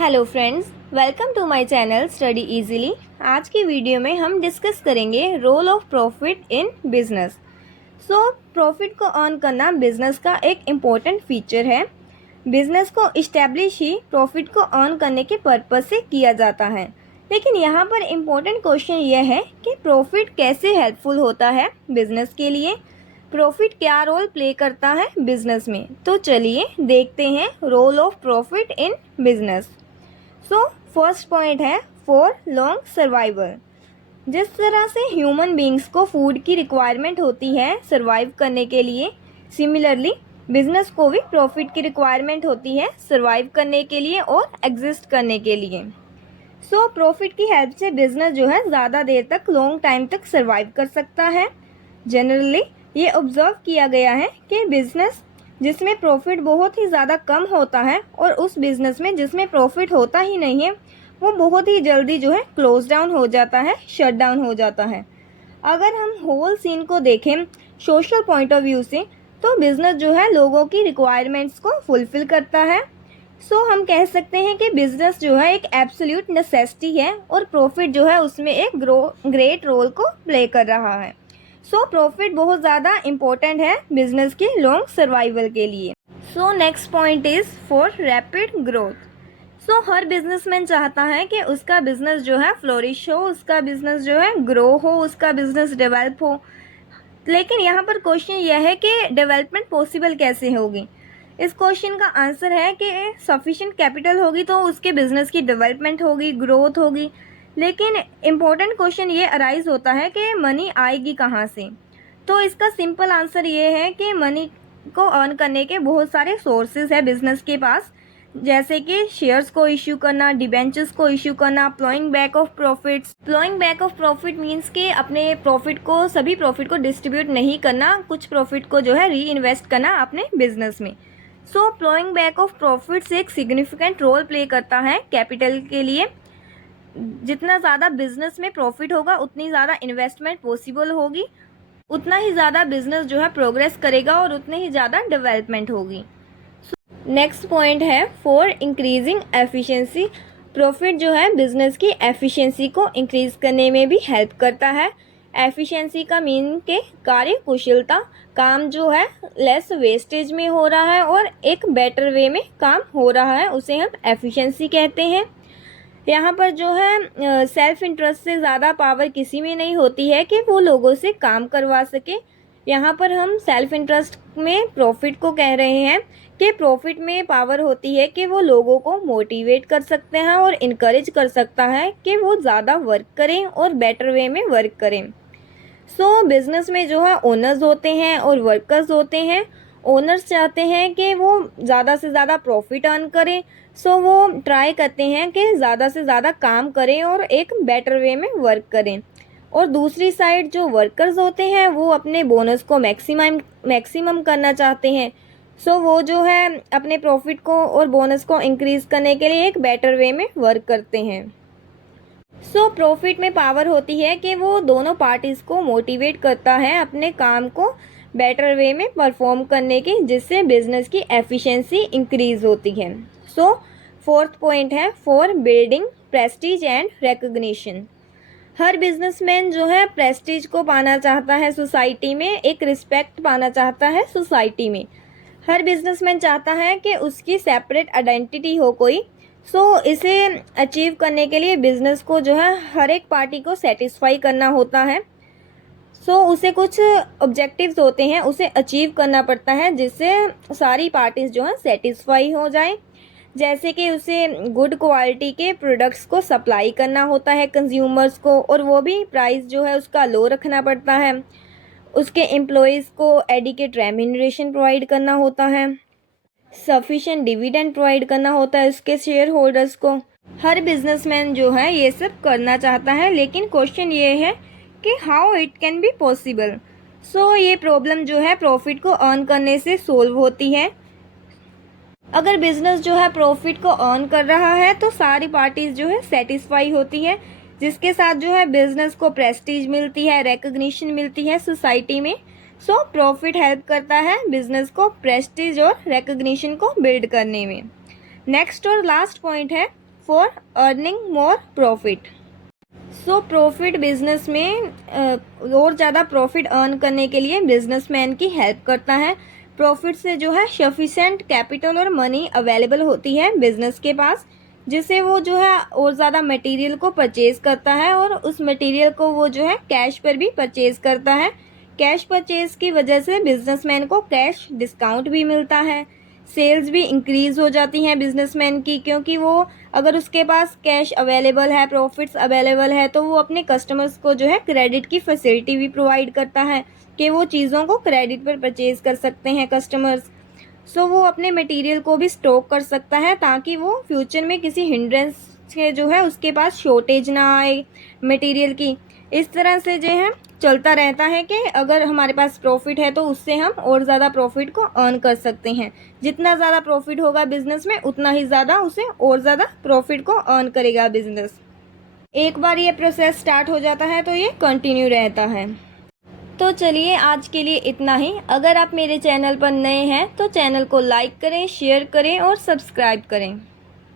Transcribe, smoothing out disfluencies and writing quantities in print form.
Hello friends, welcome to my channel study easily. आज की video में हम डिस्कस करेंगे role of profit in business. Profit को अर्न करना बिजनेस का एक इम्पोर्टेंट फीचर है। बिजनेस को इस्टेब्लिश ही प्रॉफिट को अर्न करने के पर्पस से किया जाता है। लेकिन यहाँ पर इम्पोर्टेंट क्वेश्चन यह है कि प्रॉफिट कैसे हेल्पफुल होता है बिजनेस के लिए। प्रॉफिट क्या रोल प्ले करता है बिजनेस में, तो चलिए देखते हैं role of profit in business. First point है फॉर लॉन्ग सर्वाइवल। जिस तरह से ह्यूमन बींग्स को फूड की रिक्वायरमेंट होती है सर्वाइव करने के लिए, सिमिलरली बिजनेस को भी प्रॉफिट की रिक्वायरमेंट होती है सर्वाइव करने के लिए और एग्जिस्ट करने के लिए। प्रॉफिट की हेल्प से बिजनेस जो है ज़्यादा देर तक लॉन्ग टाइम तक सर्वाइव कर सकता है। जनरली ये ऑब्जर्व किया गया है कि बिजनेस जिसमें प्रॉफिट बहुत ही ज़्यादा कम होता है और उस बिज़नेस में जिसमें प्रॉफिट होता ही नहीं है वो बहुत ही जल्दी जो है क्लोज डाउन हो जाता है, शट डाउन हो जाता है। अगर हम होल सीन को देखें सोशल पॉइंट ऑफ व्यू से, तो बिज़नेस जो है लोगों की रिक्वायरमेंट्स को फुलफ़िल करता है। हम कह सकते हैं कि बिज़नेस जो है एक एब्सोल्यूट नेसेसिटी है और प्रॉफिट जो है उसमें एक ग्रेट रोल को प्ले कर रहा है। प्रॉफिट बहुत ज़्यादा इम्पोर्टेंट है बिजनेस के लॉन्ग सर्वाइवल के लिए। Next point is for rapid growth. Her businessman चाहता है कि उसका बिजनेस जो है फ्लोरिश हो, उसका बिजनेस जो है ग्रो हो, उसका बिजनेस डेवलप हो। लेकिन यहाँ पर क्वेश्चन यह है कि डेवलपमेंट पॉसिबल कैसे होगी। इस क्वेश्चन का आंसर है कि सफिशिएंट कैपिटल होगी तो उसके बिजनेस की डेवलपमेंट होगी, ग्रोथ होगी। लेकिन इम्पोर्टेंट क्वेश्चन ये अराइज होता है कि मनी आएगी कहाँ से। तो इसका सिंपल आंसर ये है कि मनी को अर्न करने के बहुत सारे सोर्सेज है बिजनेस के पास, जैसे कि शेयर्स को इश्यू करना, डिबेंचर्स को इश्यू करना, ploughing back of profits. Ploughing back of profit means कि अपने प्रॉफिट को, सभी प्रॉफिट को डिस्ट्रीब्यूट नहीं करना, कुछ प्रॉफिट को जो है री इन्वेस्ट करना अपने बिजनेस में। प्लॉइंग बैक ऑफ प्रॉफिट्स एक सिग्निफिकेंट रोल प्ले करता है कैपिटल के लिए। जितना ज़्यादा बिजनेस में प्रॉफिट होगा उतनी ज़्यादा इन्वेस्टमेंट पॉसिबल होगी, उतना ही ज़्यादा बिजनेस जो है प्रोग्रेस करेगा और उतनी ही ज़्यादा डेवलपमेंट होगी। नेक्स्ट पॉइंट है फॉर इंक्रीजिंग एफिशिएंसी। प्रॉफिट जो है बिजनेस की एफिशिएंसी को इंक्रीज करने में भी हेल्प करता है। एफिशिएंसी का मीन के कार्य कुशलता, काम जो है लेस वेस्टेज में हो रहा है और एक बेटर वे में काम हो रहा है, उसे हम एफिशिएंसी कहते हैं। यहाँ पर जो है सेल्फ इंटरेस्ट से ज़्यादा पावर किसी में नहीं होती है कि वो लोगों से काम करवा सके। यहाँ पर हम सेल्फ इंटरेस्ट में प्रॉफिट को कह रहे हैं कि प्रॉफिट में पावर होती है कि वो लोगों को मोटिवेट कर सकते हैं और इनकरेज कर सकता है कि वो ज़्यादा वर्क करें और बेटर वे में वर्क करें। बिजनेस में जो है ओनर्स होते हैं और वर्कर्स होते हैं। ओनर्स चाहते हैं कि वो ज़्यादा से ज़्यादा प्रॉफिट अर्न करें, वो ट्राई करते हैं कि ज़्यादा से ज़्यादा काम करें और एक बेटर वे में वर्क करें। और दूसरी साइड जो वर्कर्स होते हैं वो अपने बोनस को मैक्सिमम करना चाहते हैं। वो जो है अपने प्रॉफिट को और बोनस को इंक्रीज़ करने के लिए एक बेटर वे में वर्क करते हैं। प्रॉफिट में पावर होती है कि वो दोनों पार्टीज़ को मोटिवेट करता है अपने काम को बेटर वे में परफॉर्म करने की, जिससे बिजनेस की एफिशिएंसी इंक्रीज होती है। फोर्थ पॉइंट है for building Prestige and recognition. Her businessman जो है प्रेस्टीज को पाना चाहता है सोसाइटी में, एक रिस्पेक्ट पाना चाहता है सोसाइटी में। हर बिजनेसमैन चाहता है कि उसकी सेपरेट आइडेंटिटी हो कोई। इसे अचीव करने के लिए बिजनेस को जो है हर एक पार्टी को सेटिस्फाई करना होता है। उसे कुछ ऑब्जेक्टिव्स होते हैं, उसे अचीव करना पड़ता है जिससे सारी पार्टीज जो है सेटिस्फाई हो जाएं। जैसे कि उसे गुड क्वालिटी के प्रोडक्ट्स को सप्लाई करना होता है कंज्यूमर्स को, और वो भी प्राइस जो है उसका लो रखना पड़ता है। उसके एम्प्लॉयज़ को एडिक्वेट रेम्यूनरेशन प्रोवाइड करना होता है, सफिशिएंट डिविडेंड प्रोवाइड करना होता है उसके शेयर होल्डर्स को। हर बिजनेसमैन जो है ये सब करना चाहता है, लेकिन क्वेश्चन ये है कि how it can be possible. ये प्रॉब्लम जो है प्रॉफिट को अर्न करने से सोल्व होती है। अगर बिजनेस जो है प्रॉफिट को अर्न कर रहा है तो सारी पार्टीज जो है सेटिस्फाई होती है, जिसके साथ जो है बिजनेस को प्रेस्टीज मिलती है, रिकग्निशन मिलती है सोसाइटी में। प्रॉफिट हेल्प करता है बिजनेस को प्रेस्टीज और रिकग्निशन को बिल्ड करने में। नेक्स्ट और लास्ट पॉइंट है for earning more profit. So profit business में और ज़्यादा प्रॉफिट अर्न करने के लिए बिजनेसमैन की हेल्प करता है। प्रॉफिट से जो है सफिशेंट कैपिटल और मनी अवेलेबल होती है बिजनेस के पास, जिससे वो जो है और ज़्यादा मटेरियल को परचेज करता है और उस मटेरियल को वो जो है कैश पर भी परचेज करता है। कैश परचेज की वजह से बिजनेसमैन को कैश डिस्काउंट भी मिलता है, सेल्स भी इंक्रीज हो जाती हैं बिजनेसमैन की, क्योंकि वो अगर उसके पास कैश अवेलेबल है, प्रॉफिट्स अवेलेबल है, तो वो अपने कस्टमर्स को जो है क्रेडिट की फैसिलिटी भी प्रोवाइड करता है कि वो चीज़ों को क्रेडिट पर परचेज कर सकते हैं कस्टमर्स। सो वो अपने मटेरियल को भी स्टॉक कर सकता है ताकि वो फ्यूचर में किसी हिंड्रेंस से जो है उसके पास शॉर्टेज ना आए मटेरियल की। इस तरह से जो है चलता रहता है कि अगर हमारे पास प्रॉफिट है तो उससे हम और ज़्यादा प्रॉफिट को अर्न कर सकते हैं। जितना ज़्यादा प्रॉफिट होगा बिजनेस में उतना ही ज़्यादा उसे और ज़्यादा प्रॉफिट को अर्न करेगा बिजनेस। एक बार ये प्रोसेस स्टार्ट हो जाता है तो ये कंटिन्यू रहता है। तो चलिए आज के लिए इतना ही। अगर आप मेरे चैनल पर नए हैं तो चैनल को लाइक करें, शेयर करें और सब्सक्राइब करें।